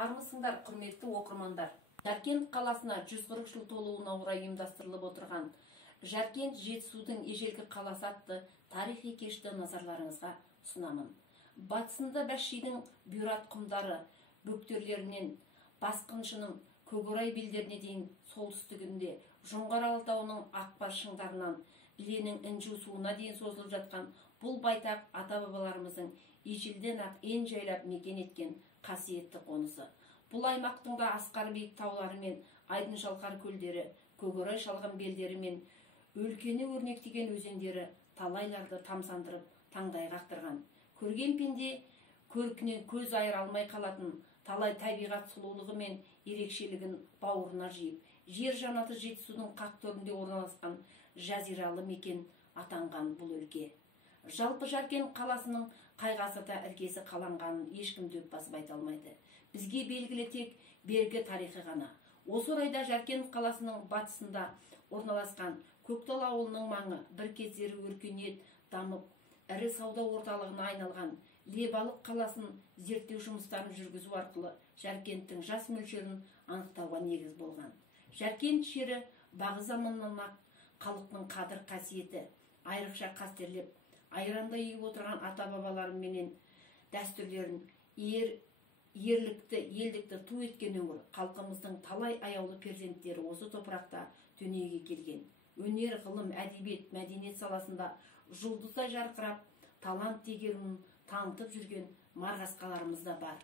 Армысыңдар, құрметті оқырмандар. Жаркент қаласына 140 жыл толуына орай ұйымдастырылып отырған Жаркент Жетісудың ежелгі қаласы атты тарихи кешті назарларыңызға ұсынамын. Батысында Бәшшидің бұйрат құмдары бөктерлерінен басқыншының Көкорай белдеріне дейін, солтүстігінде Жоңғар Алатауының Ақбас шыңдарынан Іленің Інжу суына дейін созылып жатқан бұл байтақ ата-бабаларымыздың ежелден ақ ен жайлап мекен еткен қасиетті қонысы. Бұл аймақтың да асқар биік таулары мен айдын шалқар көлдері, Көкорай шалғын белдері мен өлкені өрнектеген өзендері талайларды тамсандырып таңдай қақтырған. Көрген пенде көркінен көз айыра алмай қалатын талай табиғат сұлулығы мен ерекшелігін бауырына жиып, жер жанаты Жетісудың қақ төрінде орналасқан жазиралы мекен атанған бұл өлке. Жалпы Жаркент қаласының қай ғасырда іргесі қаланғанын ешкім дөп басып айта алмайды. Бізге белгілі тек бергі тарихы ғана. Осы орайда Жаркент қаласының батысында орналасқан Көктал ауылының маңы бір кездері өркениет дамып, ірі сауда орталығына айналған Лебалық қаласын зерттеу жұмыстарын жүргізу арқылы Жаркенттің жас мөлшерін анықтауға негіз болған. Жаркент жері бағы заманнан ақ халықтың қадір қасиеті айрықша қастерлеп, айрандай үйіп отырған ата-бабаларым менен дәстүрлерін ерлікті, елдікті ту еткен өңір. Халқымыздың талай аяулы перзенттері осы топырақта дүниеге келген. Өнер, ғылым, әдебиет, мәдениет саласында жұлдыздай жарқырап, талант тегеруін танытып жүрген марғасқаларымыз да бар.